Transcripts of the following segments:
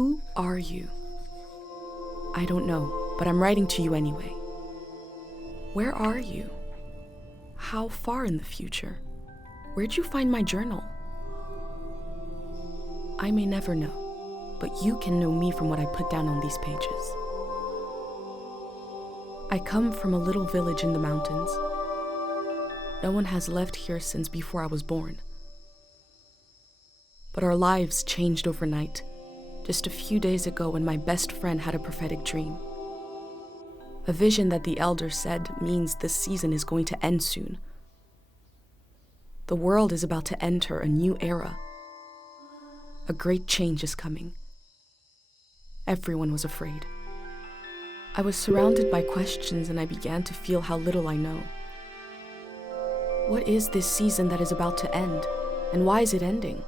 Who are you? I don't know, but I'm writing to you anyway. Where are you? How far in the future? Where'd you find my journal? I may never know, but you can know me from what I put down on these pages. I come from a little village in the mountains. No one has left here since before I was born. But our lives changed overnight, just a few days ago when my best friend had a prophetic dream. A vision that the elder said means this season is going to end soon. The world is about to enter a new era. A great change is coming. Everyone was afraid. I was surrounded by questions and I began to feel how little I know. What is this season that is about to end, and why is it ending?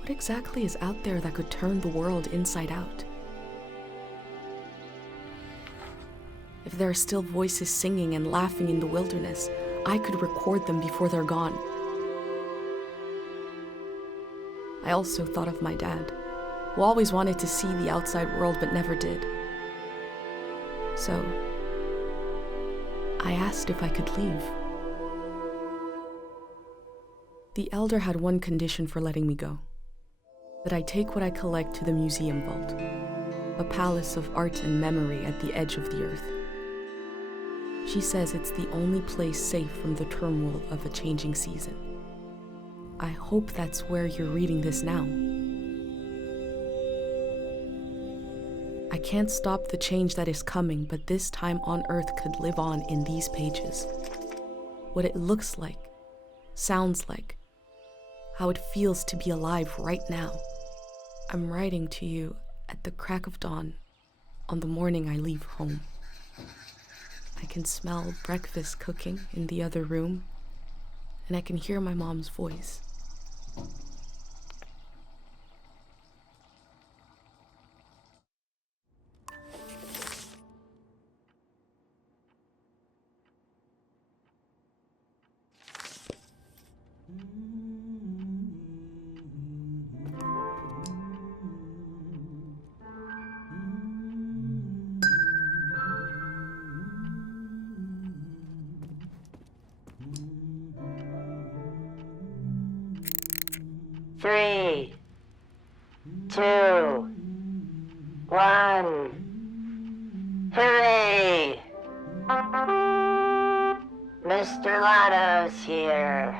What exactly is out there that could turn the world inside out? If there are still voices singing and laughing in the wilderness, I could record them before they're gone. I also thought of my dad, who always wanted to see the outside world but never did. So, I asked if I could leave. The elder had one condition for letting me go: that I take what I collect to the museum vault, a palace of art and memory at the edge of the earth. She says it's the only place safe from the turmoil of a changing season. I hope that's where you're reading this now. I can't stop the change that is coming, but this time on Earth could live on in these pages. What it looks like, sounds like, how it feels to be alive right now. I'm writing to you at the crack of dawn on the morning I leave home. I can smell breakfast cooking in the other room, and I can hear my mom's voice. Three, two, one, hooray! Mr. Lotto's here.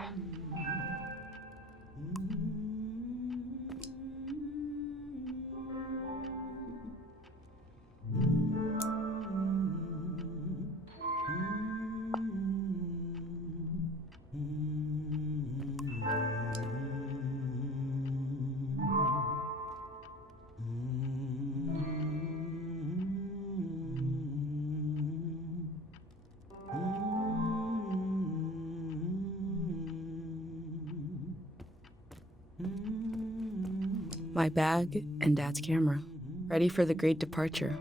My bag and Dad's camera, ready for the great departure.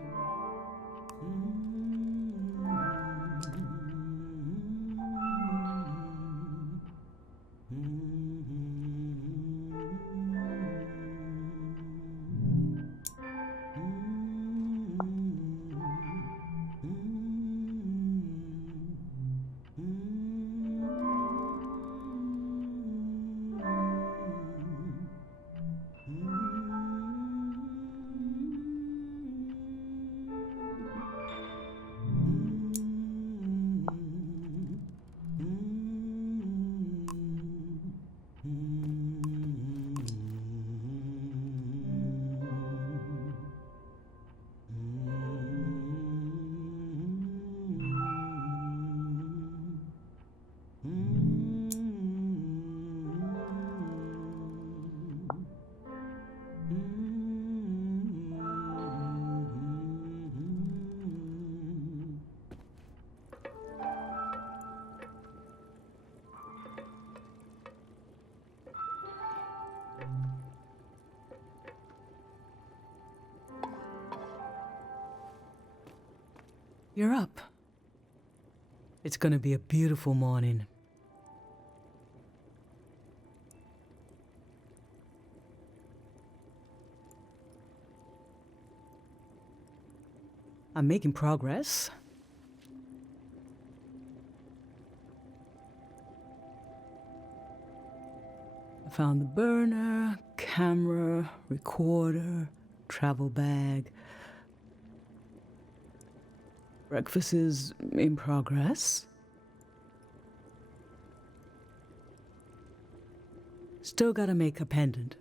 You're up. It's gonna be a beautiful morning. I'm making progress. I found the burner, camera, recorder, travel bag. Breakfast is in progress. Still gotta make a pendant.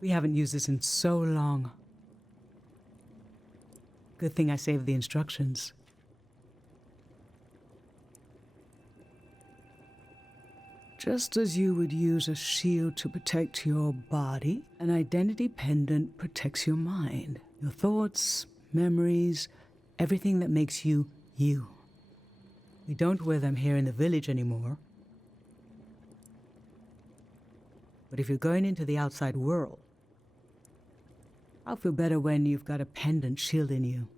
We haven't used this in so long. Good thing I saved the instructions. Just as you would use a shield to protect your body, an identity pendant protects your mind, your thoughts, memories, everything that makes you, you. We don't wear them here in the village anymore. But if you're going into the outside world, I'll feel better when you've got a pendant shielding you.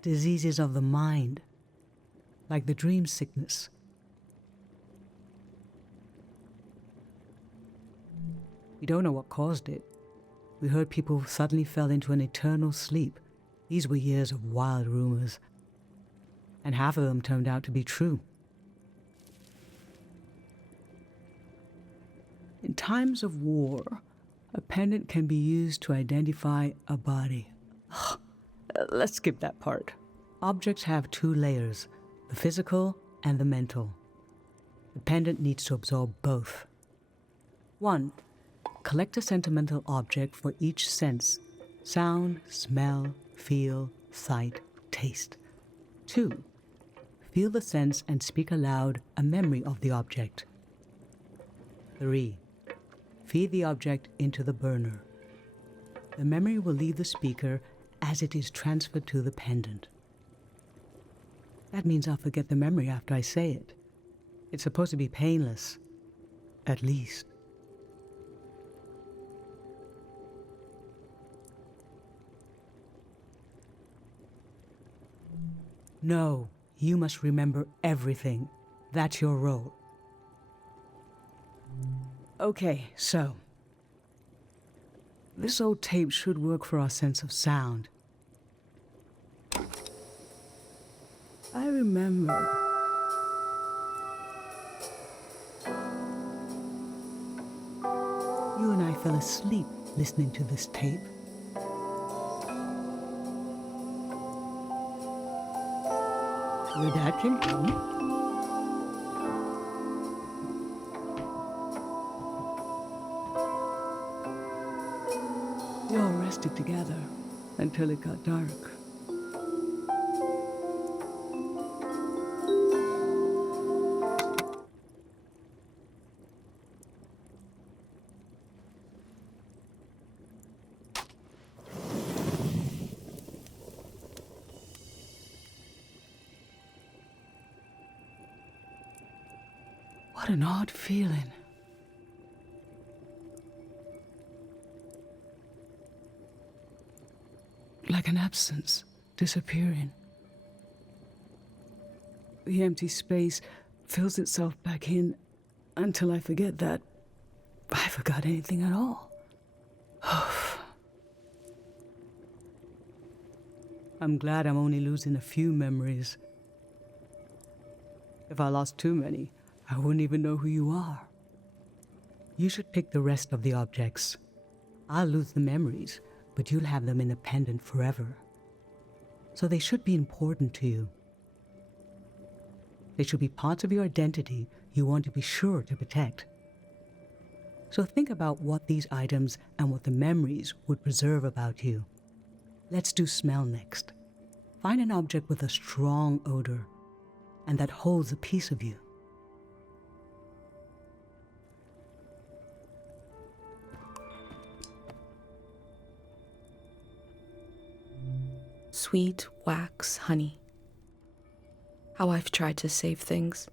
Diseases of the mind, like the dream sickness. We don't know what caused it. We heard people suddenly fell into an eternal sleep. These were years of wild rumors, and half of them turned out to be true. In times of war, a pendant can be used to identify a body. Let's skip that part. Objects have two layers, the physical and the mental. The pendant needs to absorb both. 1. Collect a sentimental object for each sense: sound, smell, feel, sight, taste. 2. Feel the sense and speak aloud a memory of the object. 3. Feed the object into the burner. The memory will leave the speaker as it is transferred to the pendant. That means I'll forget the memory after I say it. It's supposed to be painless, at least. No, you must remember everything. That's your role. Okay, so this old tape should work for our sense of sound. I remember. You and I fell asleep listening to this tape. Your dad came home. We all rested together until it got dark. What an odd feeling. Like an absence, disappearing. The empty space fills itself back in until I forget that I forgot anything at all. I'm glad I'm only losing a few memories. If I lost too many, I wouldn't even know who you are. You should pick the rest of the objects. I'll lose the memories, but you'll have them in a pendant forever. So they should be important to you. They should be parts of your identity you want to be sure to protect. So think about what these items and what the memories would preserve about you. Let's do smell next. Find an object with a strong odor and that holds a piece of you. Sweet wax honey. How I've tried to save things.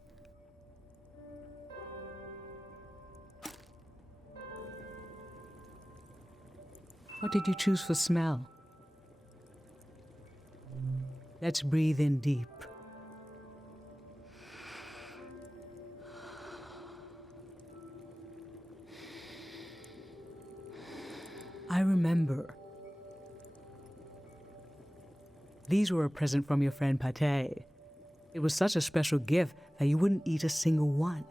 What did you choose for smell? Let's breathe in deep. I remember. These were a present from your friend Pate. It was such a special gift that you wouldn't eat a single one.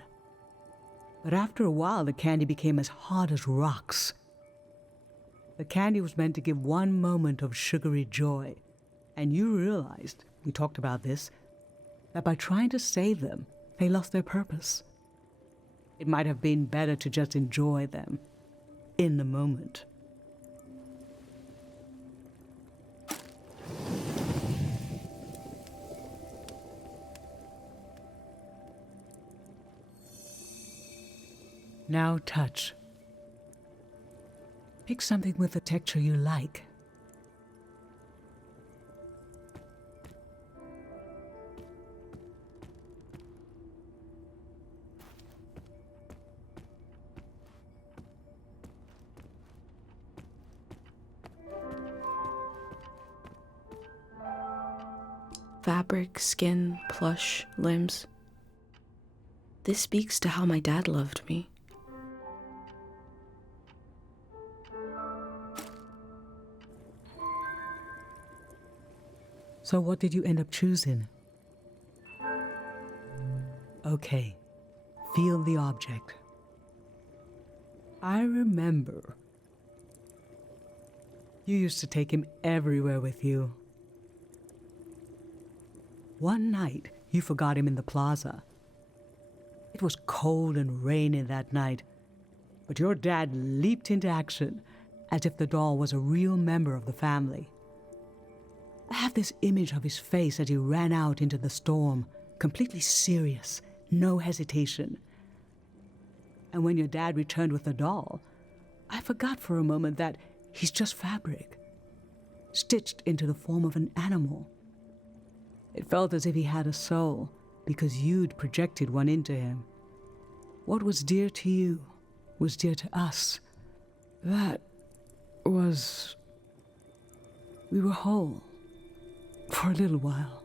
But after a while, the candy became as hard as rocks. The candy was meant to give one moment of sugary joy, and you realized, we talked about this, that by trying to save them, they lost their purpose. It might have been better to just enjoy them in the moment. Now touch. Pick something with a texture you like. Fabric, skin, plush, limbs. This speaks to how my dad loved me. So what did you end up choosing? Okay, feel the object. I remember. You used to take him everywhere with you. One night, you forgot him in the plaza. It was cold and rainy that night, but your dad leaped into action as if the doll was a real member of the family. I have this image of his face as he ran out into the storm, completely serious, no hesitation. And when your dad returned with the doll, I forgot for a moment that he's just fabric, stitched into the form of an animal. It felt as if he had a soul, because you'd projected one into him. What was dear to you was dear to us. That was... We were whole. For a little while.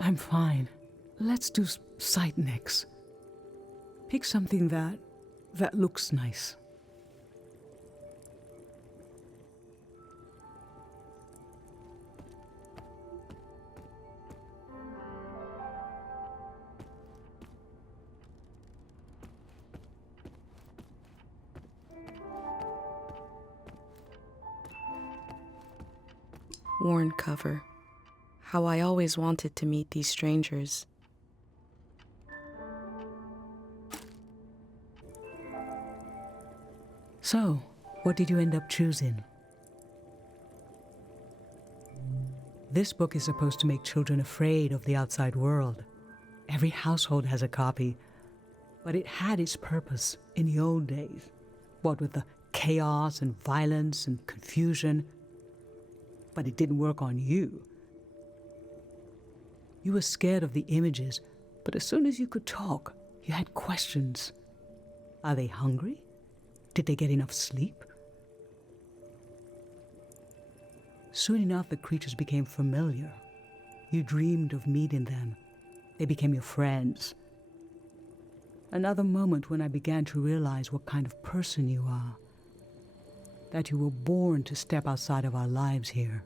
I'm fine. Let's do sight next. Pick something that looks nice. Worn cover. How I always wanted to meet these strangers. So, what did you end up choosing? This book is supposed to make children afraid of the outside world. Every household has a copy, but it had its purpose in the old days. What with the chaos and violence and confusion. But it didn't work on you. You were scared of the images, but as soon as you could talk, you had questions. Are they hungry? Did they get enough sleep? Soon enough, the creatures became familiar. You dreamed of meeting them. They became your friends. Another moment when I began to realize what kind of person you are. That you were born to step outside of our lives here.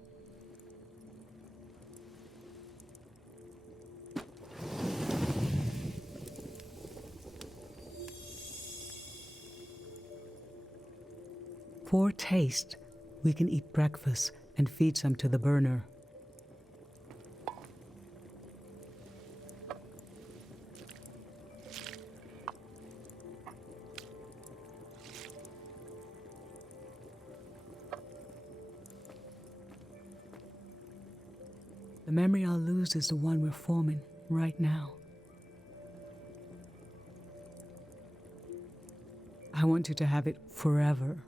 For taste, we can eat breakfast and feed some to the burner. The memory I'll lose is the one we're forming right now. I want you to have it forever.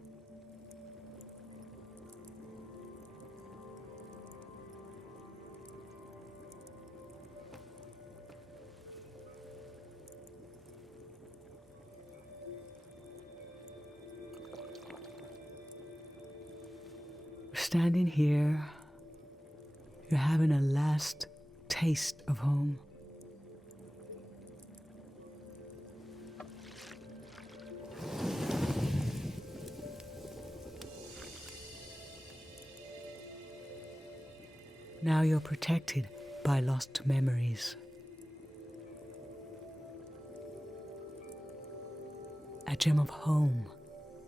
Standing here, you're having a last taste of home. Now you're protected by lost memories. A gem of home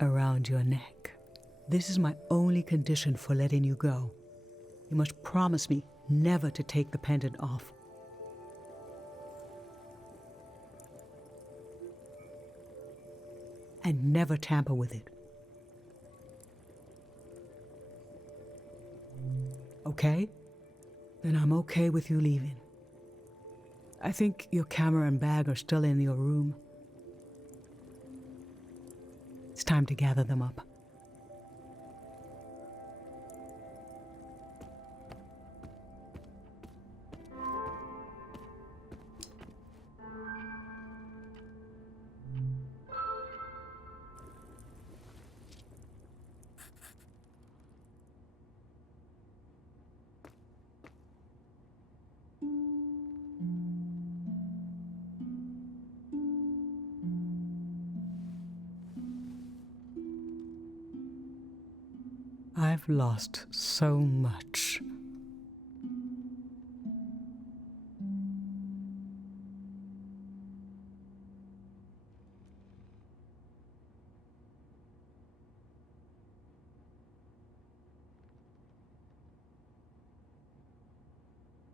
around your neck. This is my only condition for letting you go. You must promise me never to take the pendant off. And never tamper with it. Okay? Then I'm okay with you leaving. I think your camera and bag are still in your room. It's time to gather them up. I've lost so much.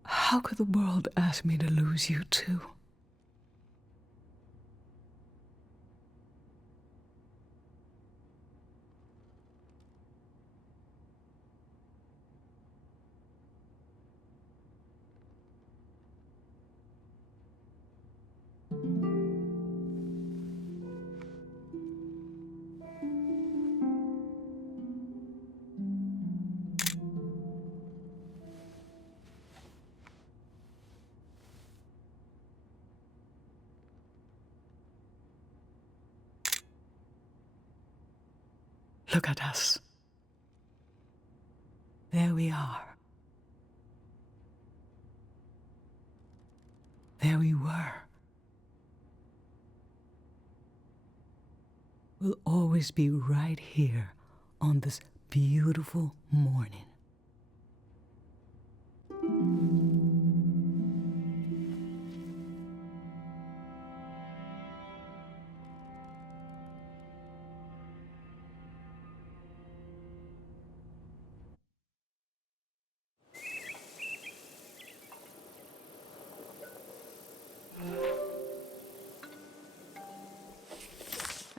How could the world ask me to lose you too? Look at us. There we are. There we were. We'll always be right here on this beautiful morning.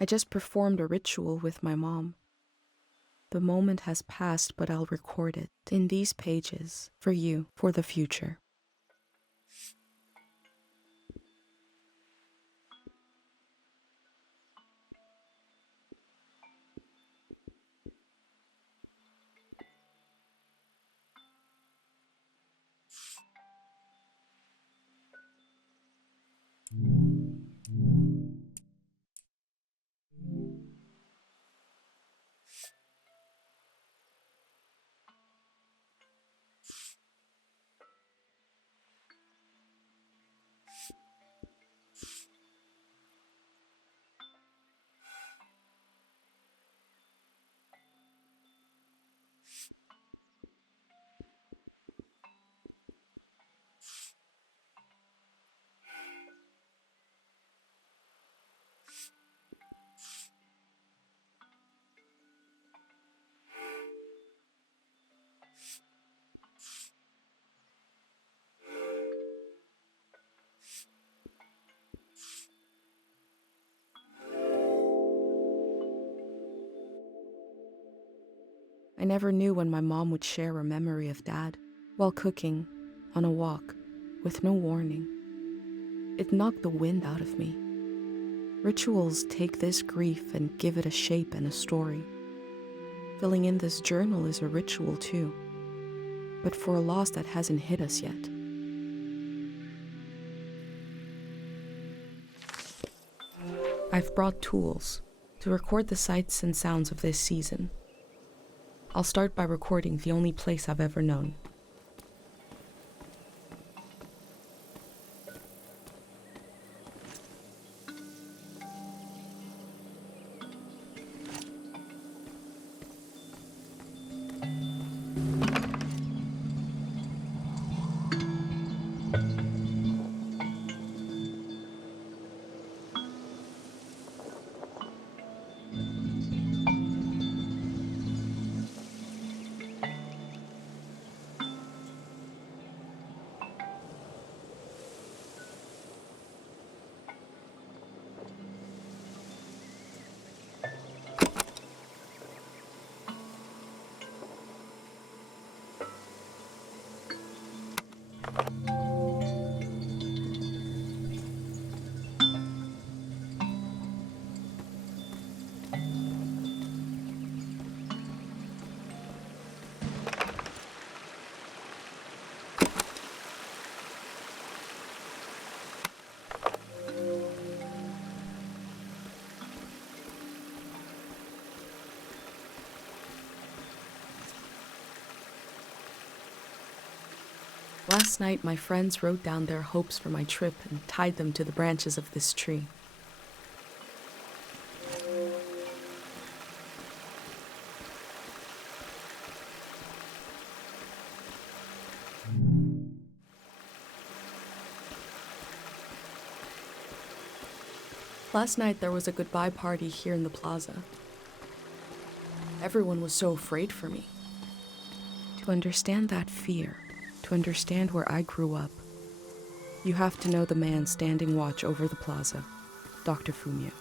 I just performed a ritual with my mom. The moment has passed, but I'll record it in these pages for you, for the future. I never knew when my mom would share a memory of Dad, while cooking, on a walk, with no warning. It knocked the wind out of me. Rituals take this grief and give it a shape and a story. Filling in this journal is a ritual too, but for a loss that hasn't hit us yet. I've brought tools to record the sights and sounds of this season. I'll start by recording the only place I've ever known. Last night, my friends wrote down their hopes for my trip and tied them to the branches of this tree. Last night, there was a goodbye party here in the plaza. Everyone was so afraid for me. To understand that fear, to understand where I grew up, you have to know the man standing watch over the plaza, Dr. Fumio.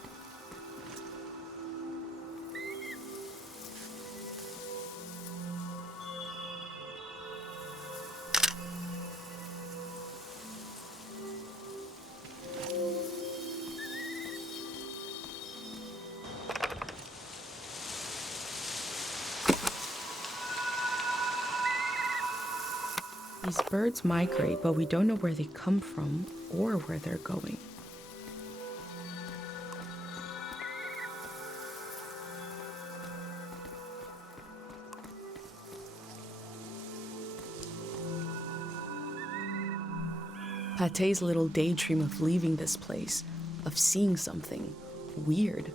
These birds migrate, but we don't know where they come from or where they're going. Pate's little daydream of leaving this place, of seeing something weird.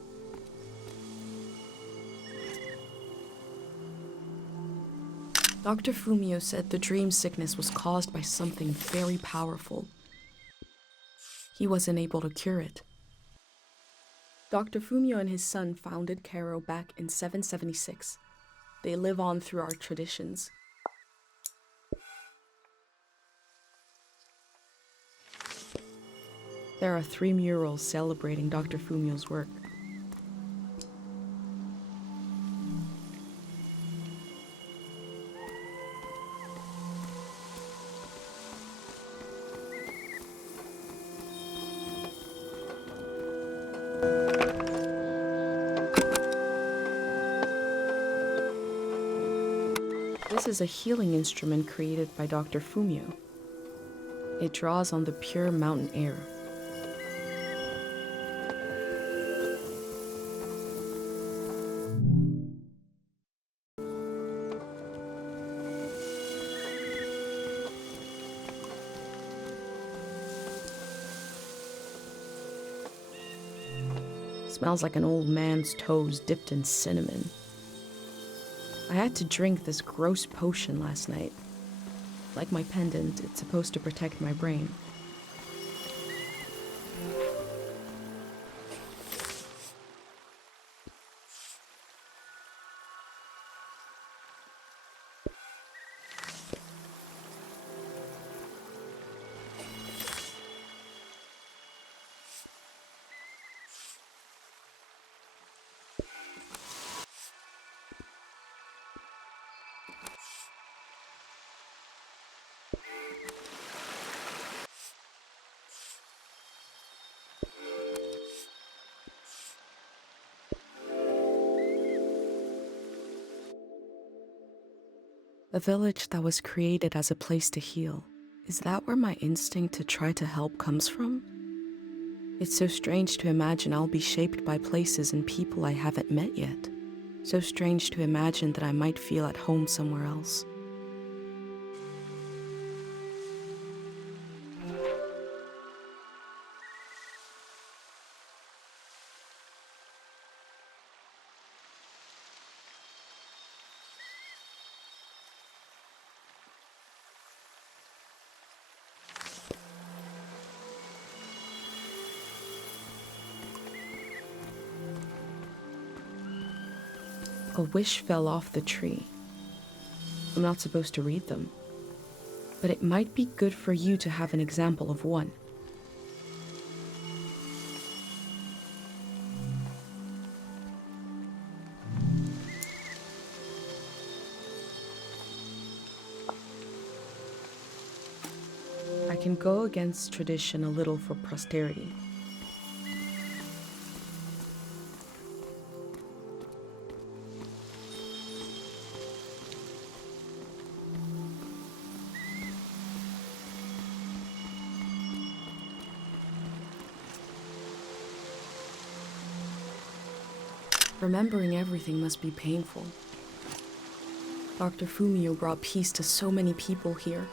Dr. Fumio said the dream sickness was caused by something very powerful. He wasn't able to cure it. Dr. Fumio and his son founded Cairo back in 776. They live on through our traditions. There are 3 murals celebrating Dr. Fumio's work. This is a healing instrument created by Dr. Fumio. It draws on the pure mountain air. Smells like an old man's toes dipped in cinnamon. I had to drink this gross potion last night. Like my pendant, it's supposed to protect my brain. A village that was created as a place to heal. Is that where my instinct to try to help comes from? It's so strange to imagine I'll be shaped by places and people I haven't met yet. So strange to imagine that I might feel at home somewhere else. A wish fell off the tree. I'm not supposed to read them, but it might be good for you to have an example of one. I can go against tradition a little for posterity. Remembering everything must be painful. Dr. Fumio brought peace to so many people here.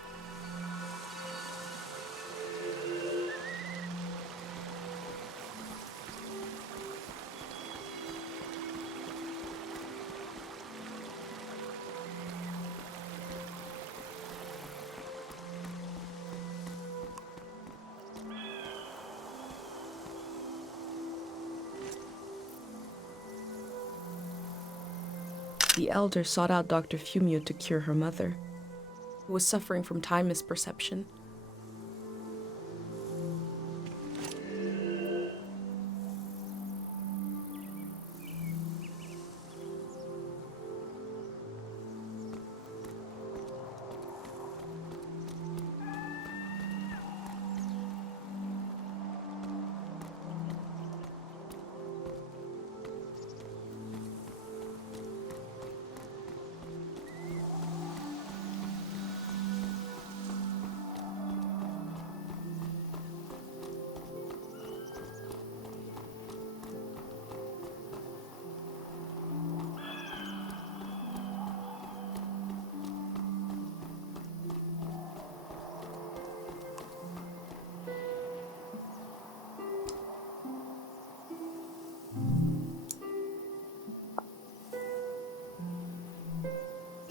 The elder sought out Dr. Fumio to cure her mother, who was suffering from time misperception.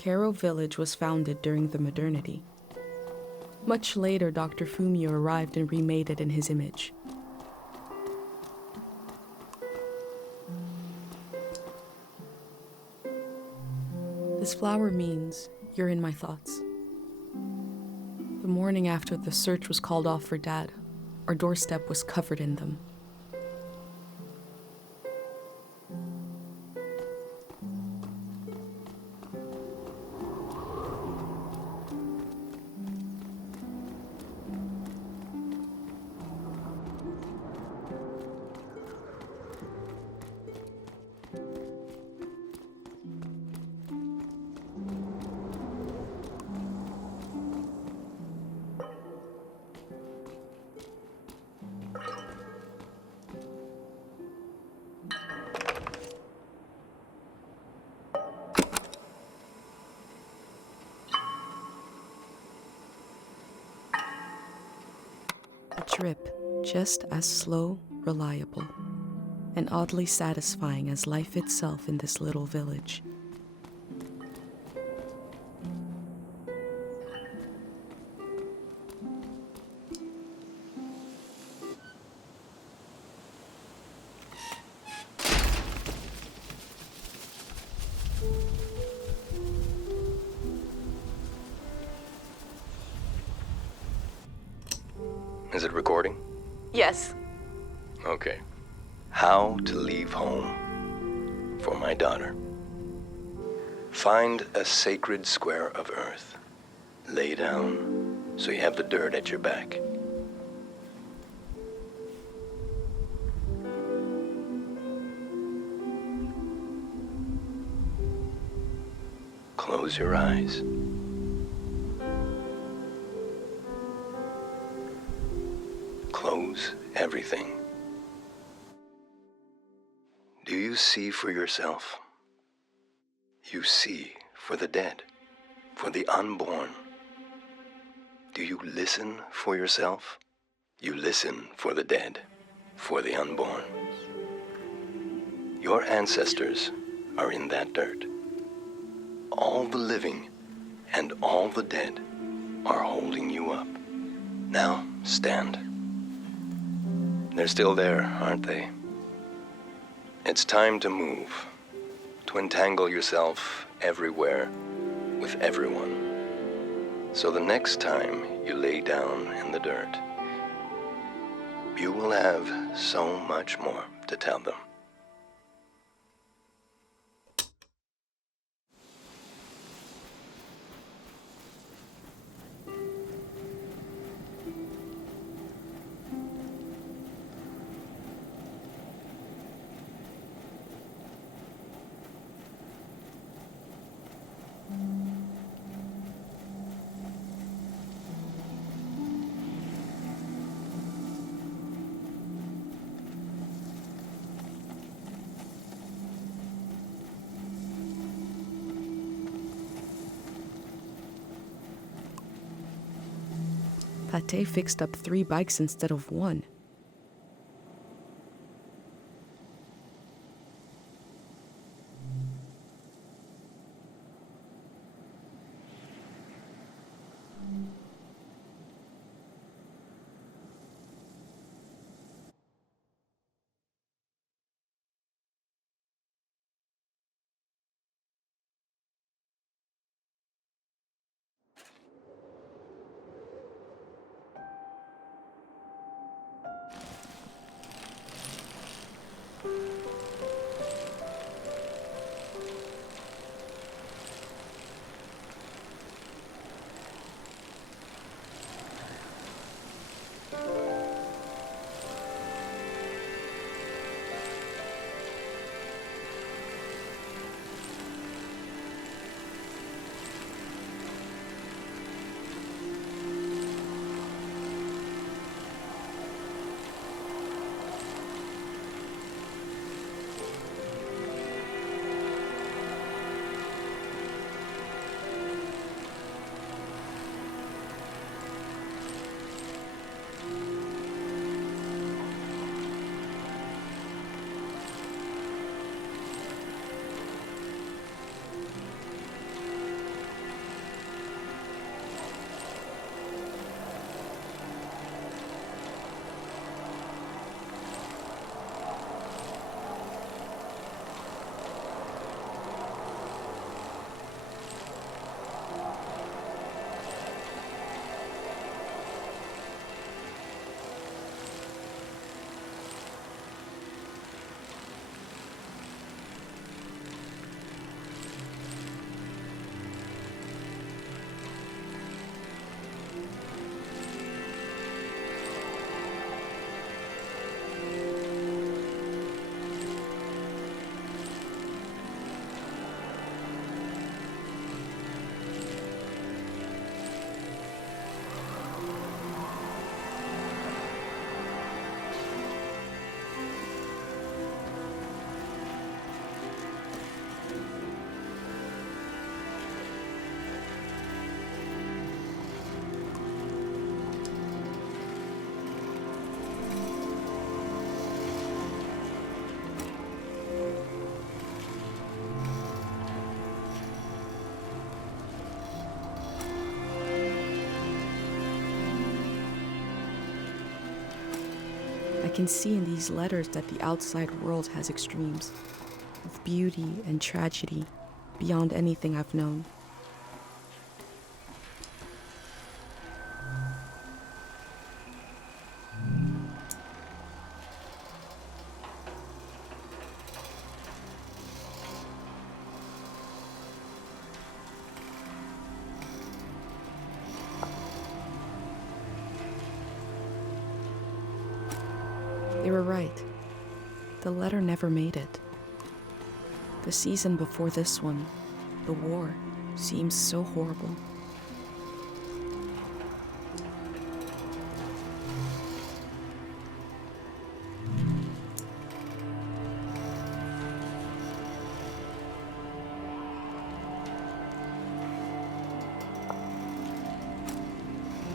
Karo Village was founded during the modernity. Much later, Dr. Fumio arrived and remade it in his image. This flower means you're in my thoughts. The morning after the search was called off for Dad, our doorstep was covered in them. A trip just as slow, reliable, and oddly satisfying as life itself in this little village. Is it recording? Yes. Okay. How to leave home for my daughter. Find a sacred square of earth. Lay down so you have the dirt at your back. Close your eyes. Close everything. Do you see for yourself? you see for the dead, for the unborn? Do you listen for yourself? You listen for the dead, for the unborn. Your ancestors are in that dirt. All the living and all the dead are holding you up. Now, stand. They're still there, aren't they? It's time to move, to entangle yourself everywhere with everyone. So the next time you lay down in the dirt, you will have so much more to tell them. Pate fixed up 3 bikes instead of 1. I can see in these letters that the outside world has extremes, with beauty and tragedy beyond anything I've known. They were right. The letter never made it. The season before this one, the war, seems so horrible.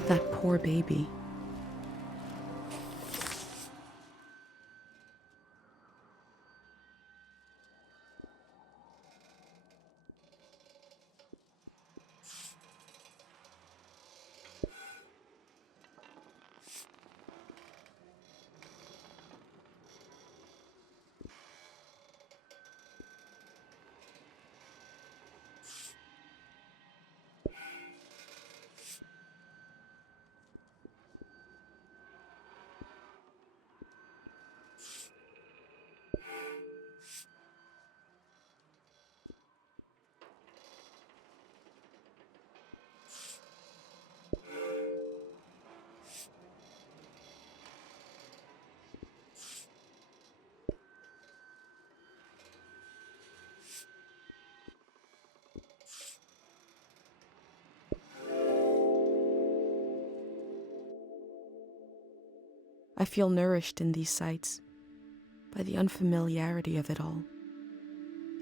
That poor baby. I feel nourished in these sights by the unfamiliarity of it all.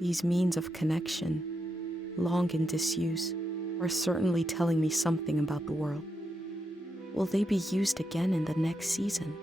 These means of connection, long in disuse, are certainly telling me something about the world. Will they be used again in the next season?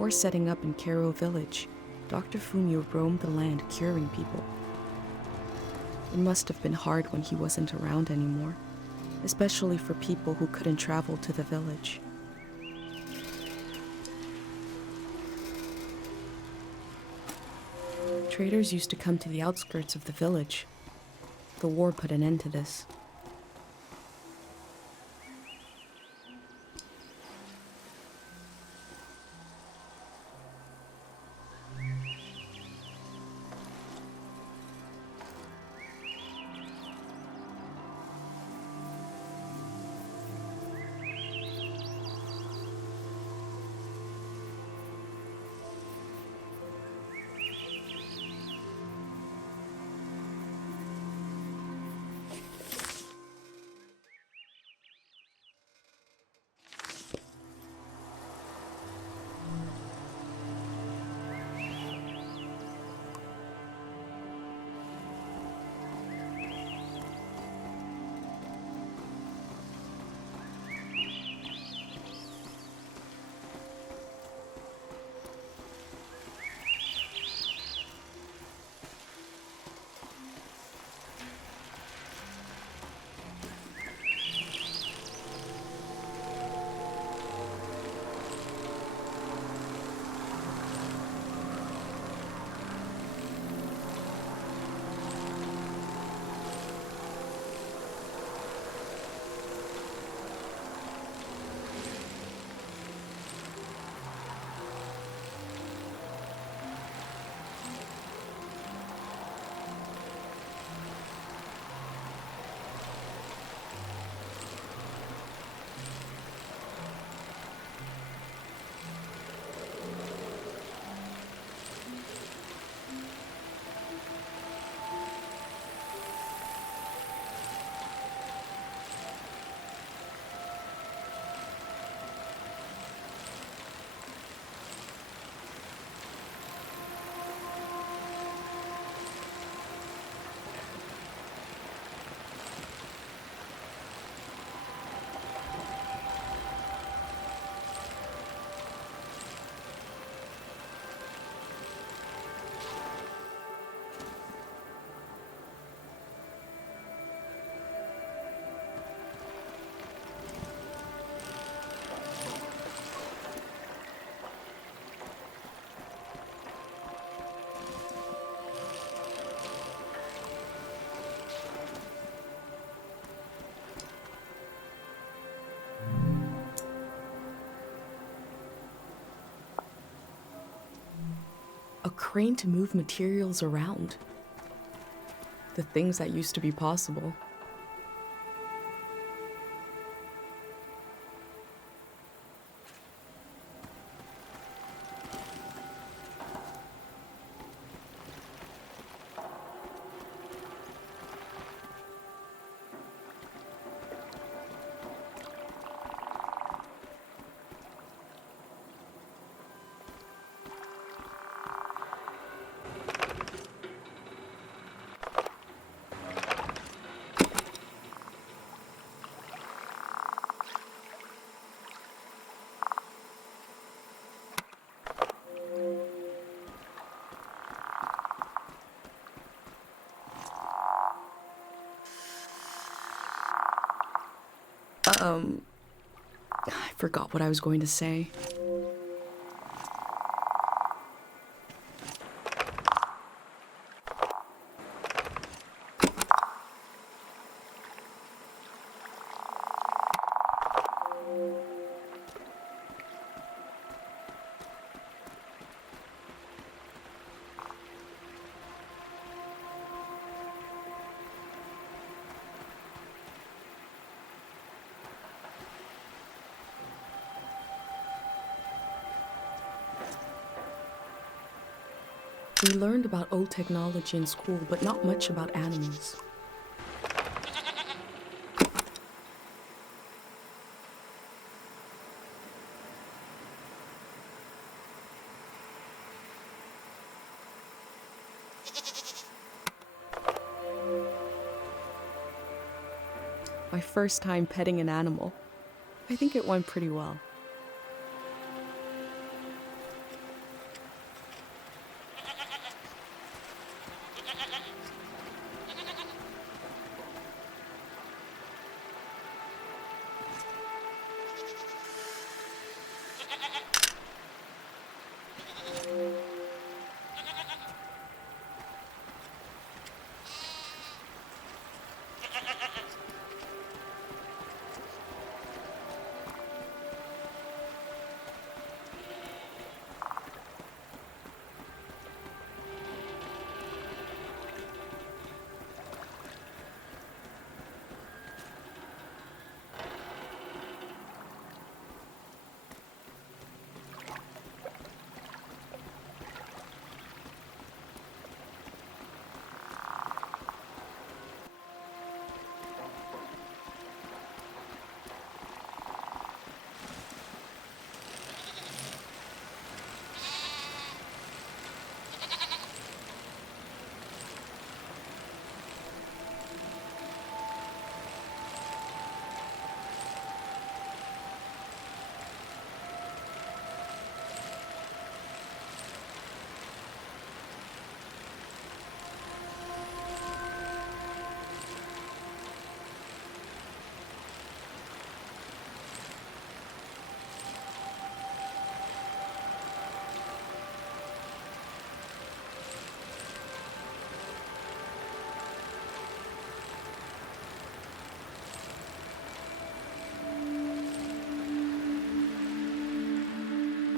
Before setting up in Cairo village, Dr. Fumio roamed the land curing people. It must have been hard when he wasn't around anymore, especially for people who couldn't travel to the village. Traders used to come to the outskirts of the village. The war put an end to this. A crane to move materials around. The things that used to be possible. I forgot what I was going to say. We learned about old technology in school, but not much about animals. My first time petting an animal. I think it went pretty well.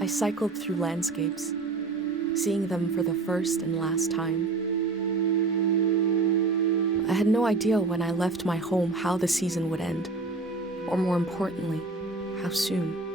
I cycled through landscapes, seeing them for the first and last time. I had no idea when I left my home how the season would end, or more importantly, how soon.